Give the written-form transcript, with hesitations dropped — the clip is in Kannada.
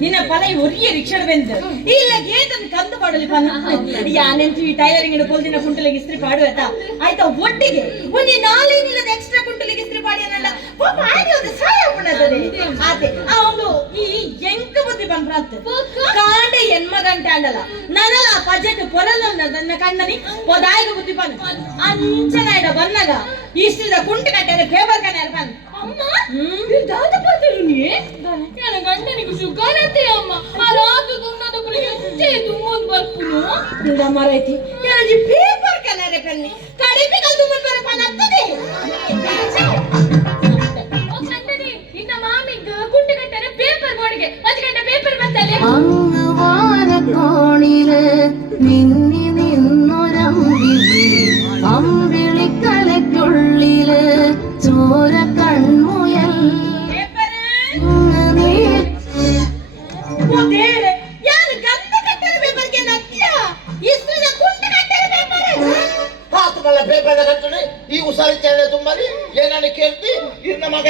ನಿನ್ನ ಫಲ ಒರಿಯ ರಿಕ್ಷಾ ಬೆಂದು ಇಲ್ಲ ಗೇತನ್ನು ಕಂದು ಪಾಡಲಿ ಯಾನೆಂತೀವಿ ಟೈಲರಿಂಗ್ ಕೊಲ್ದಿನ ಕುಂಟಲಿಗೆ ಇಸ್ತ್ರಿ ಪಾಡುವತ್ತ ಆಯ್ತಾ ಒಟ್ಟಿಗೆ ಒಂದು ನಾಲಿನಿಲ್ಲದ ಎಕ್ಸ್ಟ್ರಾ ಕುಂಟಲಿಗೆ ಇಸ್ತ್ರಿ ಪಾಡಿ ಅನ್ನಲ್ಲ ಪಾಪ ಆಯ್ತು ಅದು ಸಹಾಯ ಪಡತದೆ ಆತೆ ಅವನು ಈ ಎಂಕ ಬುದ್ಧಿ ಬಂದ್ರಂತ ಕಾಂಡ ಹೆಣ್ಮಗಂಟ ಅಂಡಲ್ಲ ನನಲ ಪಜೆಟ್ ಪೊರಲ್ಲ ನನ್ನ ಕಣ್ಣನಿ ಪೊದಾಯಿಗ ಬುದ್ಧಿ ಬಂದ ಅಂಚನ ಇಡ ಬಂದಾಗ ಇಷ್ಟದ ಕುಂಟು ಕಟ್ಟೆ ಫೇವರ್ ಕಣ್ಣೆ ಬಂದ ಅಮ್ಮ ದಾದ ಪಾತರು ನೀ ನನ್ನ ಗಂಡನಿಗೆ ಶುಗರ್ ಅತ್ತೆ ಅಮ್ಮ ಆ ರಾತು ದುನ್ನದ ಕುಳಿಗೆ ಎಷ್ಟೇ ತುಂಬೊಂದು ಬರ್ಪುನು ಇಂದ ಮರೈತಿ ಯಾರಜಿ ಪೇಪರ್ ಕನ್ನಡ ಕಣ್ಣಿ ಕಡಿಮೆ ಕಲ್ ತುಂಬೊಂದು ಬರಪನ ಆಗ್ತದೆ ಹೋಗ್ತದೆ ಇನ್ನ ಮಾಮಿಗೆ ಕುಂಟು ಕಟ್ಟರೆ ಪೇಪರ್ ಬೋರ್ಡ್ಗೆ 10 ಗಂಟೆ ಪೇಪರ್ ಬಂತಲೆ അങ്ങുവാന കോണില് മിന്നി നിന്നൊരമ്പിളി അമ്പിളിക്കലയ്ക്കുള്ളില് ചോര കൺമുയൽ ಈ ಉಸಾರಿ ತುಂಬಲಿ ಏನನ್ನು ಕೇಳ್ತಿ ಇನ್ನ ಮಗಳ